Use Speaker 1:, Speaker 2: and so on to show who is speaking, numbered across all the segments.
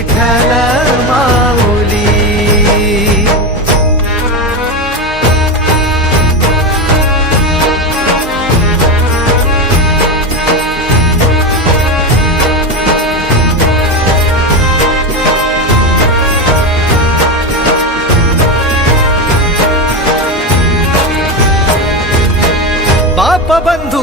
Speaker 1: विठ्ठल माऊली बाप बंधू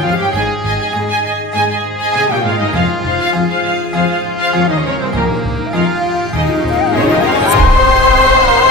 Speaker 1: Thank you.